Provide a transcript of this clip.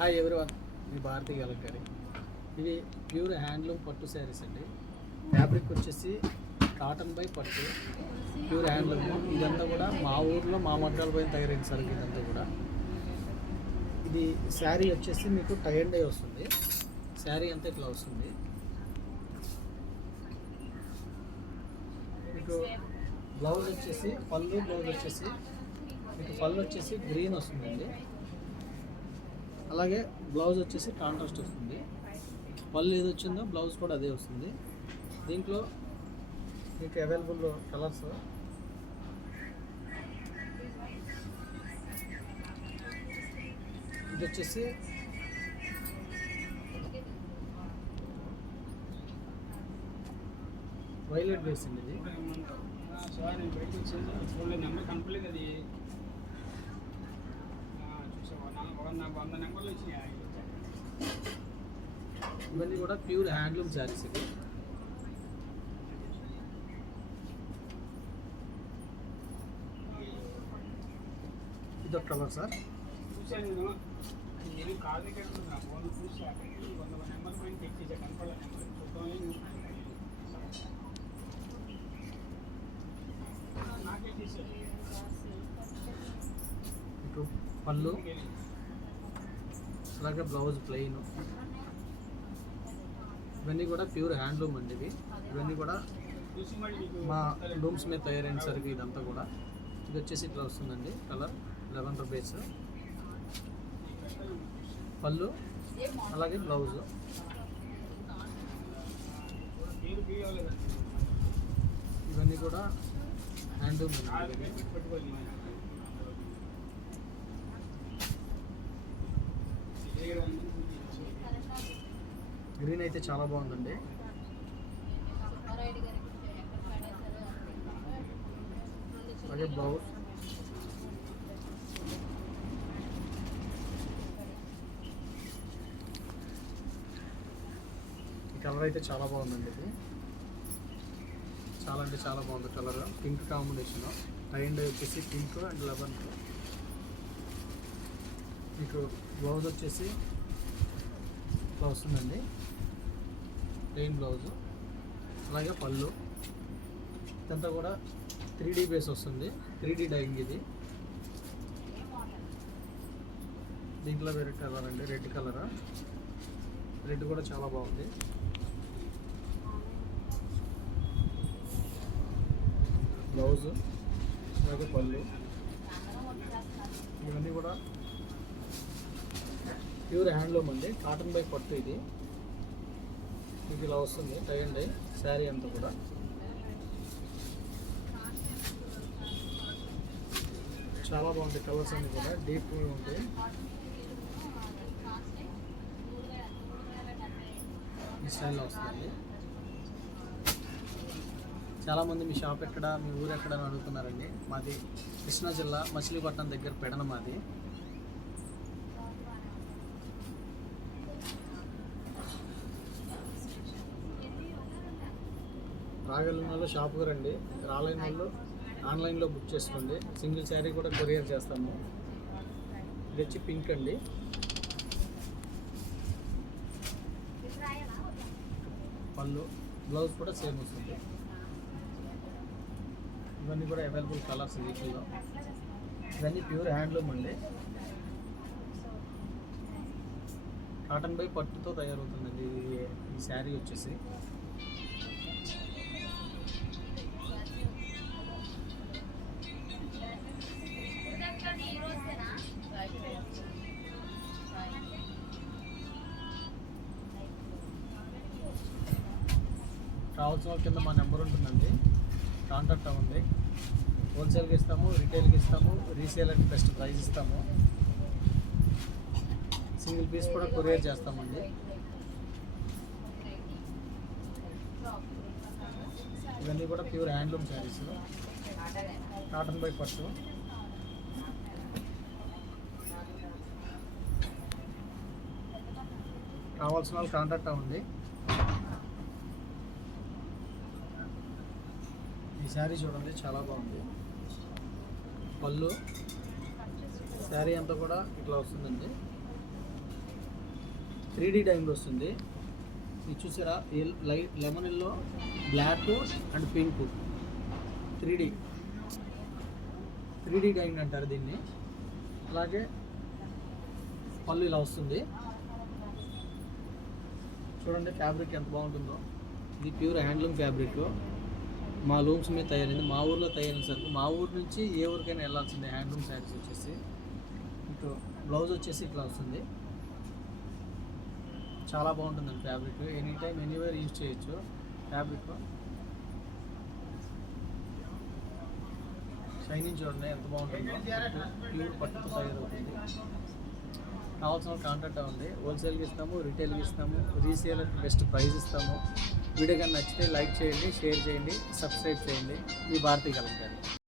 Hi everyone, మీ భారతీ గలకరి. ఇవి pure handloom పట్టు శారీస్ అండి. ఫ్యాబ్రిక్ వచ్చేసి కాటన్ బై పట్టు, ప్యూర్ హ్యాండ్లూమ్. ఇదంతా కూడా మా ఊర్లో మా మగ్గాల పైన తయారైన సరుకు ఇదంతా కూడా. ఇది శారీ వచ్చేసి మీకు టై అండ్ డై వస్తుంది. శారీ అంతా ఇట్లా వస్తుంది. మీకు బ్లౌజ్ వచ్చేసి బ్లౌజ్ వచ్చేసి మీకు పళ్ళు వచ్చేసి గ్రీన్ వస్తుందండి. అలాగే బ్లౌజ్ వచ్చేసి కాంట్రాస్ట్ వస్తుంది. పళ్ళు ఏది వచ్చిందో బ్లౌజ్ కూడా అదే వస్తుంది. దీంట్లో మీకు అవైలబుల్ కలర్స్ ఇది వచ్చేసి వైలెట్ బేస్ అండి. ఇది నెంబర్ కనపలేదు. అది చూసా నెంబర్లు వచ్చినాయి. ఇవన్నీ కూడా ప్యూర్ హ్యాండ్లూమ్ శారీస్. ఇది ఇదొక కలర్ సార్. చూసాను నేను కాల్ దగ్గర ఫోన్ చూసి అక్కడికి 100 నెంబర్ పైన చెక్ చేసా. కనపడలే నెంబర్ చూద్దామని నాకే తీసాను. మీకు పళ్ళు అలాగే బ్లౌజ్ ప్లెయిన్. ఇవన్నీ కూడా ప్యూర్ హ్యాండ్లూమ్ అండి. ఇవన్నీ కూడా మా లూమ్స్ మీద తయారైన సరికి ఇదంతా కూడా. ఇది వచ్చేసి ఇట్లా వస్తుందండి. కలర్ లెవెండర్ బేస్, పళ్ళు అలాగే బ్లౌజ్. ఇవన్నీ కూడా హ్యాండ్లూమ్ అండి. గ్రీన్ అయితే చాలా బాగుందండి. అలాగే బ్లౌజ్ ఈ కలర్ అయితే చాలా బాగుందండి. ఇది చాలా అంటే చాలా బాగుంది కలర్. Pink combination. అండ్ వచ్చేసి పింక్ అండ్ లెవెన్. మీకు బ్లౌజ్ వచ్చేసి ఇట్లా వస్తుందండి, ప్లెయిన్ బ్లౌజ్. అలాగే పళ్ళు ఇదంతా కూడా 3D బేస్ వస్తుంది. 3D డైయింగ్ ఇది. దీంట్లో వేరే కలర్ అండి, రెడ్ కలర్. రెడ్ కూడా చాలా బాగుంది. బ్లౌజ్ అలాగే పళ్ళు. ఇవన్నీ కూడా ప్యూర్ హ్యాండ్లూమ్ అండి. కాటన్ బై పట్టు. ఇది మీకు ఇలా వస్తుంది టై అండ్ డై శారీ అంతా కూడా. చాలా బాగుంటాయి కలర్స్ అన్నీ కూడా, డీప్ ఉంటాయి. ఈ స్టైల్లో వస్తుంది. చాలామంది మీ షాప్ ఎక్కడ, మీ ఊరు ఎక్కడ అని అడుగుతున్నారండి. మాది కృష్ణా జిల్లా మచిలీపట్నం దగ్గర పెడన మాది. రాగలిగిన వాళ్ళు షాప్కి రండి, రాలేని వాళ్ళు ఆన్లైన్లో బుక్ చేసుకోండి. సింగిల్ శారీ కూడా కొరియర్ చేస్తాము. ఇది వచ్చి పింక్ అండి. పళ్ళు బ్లౌజ్ కూడా సేమ్ వస్తుంది. ఇవన్నీ కూడా అవైలబుల్ కలర్స్ వీటిల్లో. ఇవన్నీ ప్యూర్ హ్యాండ్లూమ్ అండి. కాటన్ బై పట్టుతో తయారవుతుందండి ఈ శారీ వచ్చేసి. కావాల్సిన కింద మా నెంబర్ ఉంటుందండి, కాంటాక్ట్ అవ్వండి. హోల్సేల్కి ఇస్తాము, రిటైల్కి ఇస్తాము, రీసేలర్కి బెస్ట్ ప్రైస్ ఇస్తాము. సింగిల్ పీస్ కూడా కొరియర్ చేస్తామండి. ఇవన్నీ కూడా pure handloom saris, cotton by పట్టు. కావాల్సిన వాళ్ళు కాంటాక్ట్ అవ్వండి. ఈ శారీ చూడండి చాలా బాగుంది. పళ్ళు శారీ అంతా కూడా ఇట్లా వస్తుందండి. 3D డైమండ్ వస్తుంది. ఇది చూసారా, light lemon yellow, black and pink 3D diamond అంటారు దీన్ని. అలాగే పళ్ళు ఇలా వస్తుంది. చూడండి ఫ్యాబ్రిక్ ఎంత బాగుంటుందో. ఇది ప్యూర్ హ్యాండ్లూమ్ ఫ్యాబ్రిక్, మా లూమ్స్ మీద తయారైంది. మా ఊర్లో తయారైన సరుకు. మా ఊరు నుంచి ఏ ఊరికైనా వెళ్ళాల్సిందే. హ్యాండ్లూమ్ శారీస్ వచ్చేసి మీకు బ్లౌజ్ వచ్చేసి ఇట్లా వస్తుంది. చాలా బాగుంటుందండి fabric. Any time anywhere use చేయొచ్చు ఫ్యాబ్రిక్. షైనింగ్ చూడండి ఎంత బాగుంటుందో. ప్యూర్ పట్టుతో తయారవుతుంది. కావాల్సిన కాంటాక్ట్ అవ్వండి. హోల్సేల్కి ఇస్తాము, రిటైల్కి ఇస్తాము, రీసేల్ బెస్ట్ ప్రైస్ ఇస్తాము. వీడియో కానీ నచ్చితే లైక్ చేయండి, షేర్ చేయండి, సబ్స్క్రైబ్ చేయండి. మీ భారతీయ కలంకారీ.